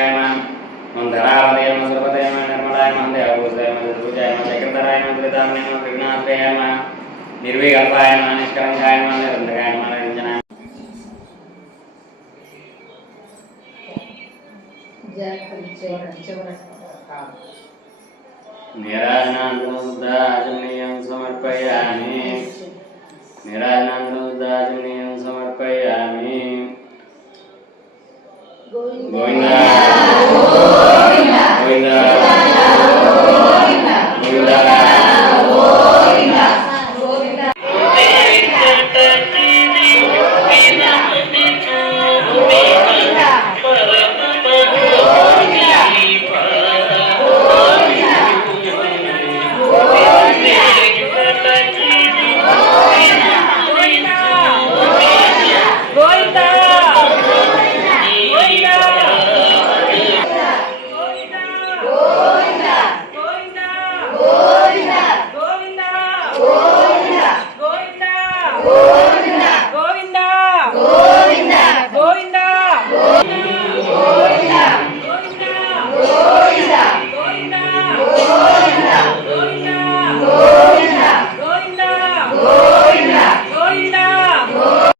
శ్రీకాయ మందరావదయ సర్వదయ నిర్మలాయ మందయభూషాయ మందూజాయ శంకరధరాయ మంత్రితామయ విఘ్నాశ్రయ నిర్వికల్పాయ నిష్కలంకాయ నిరంతరాయ నిరంజనాయ నిరాజనాందోదాజనీయం సమర్పయామి. నిరాజనాందోదాజనీయం సమర్పయామి. గోవిందా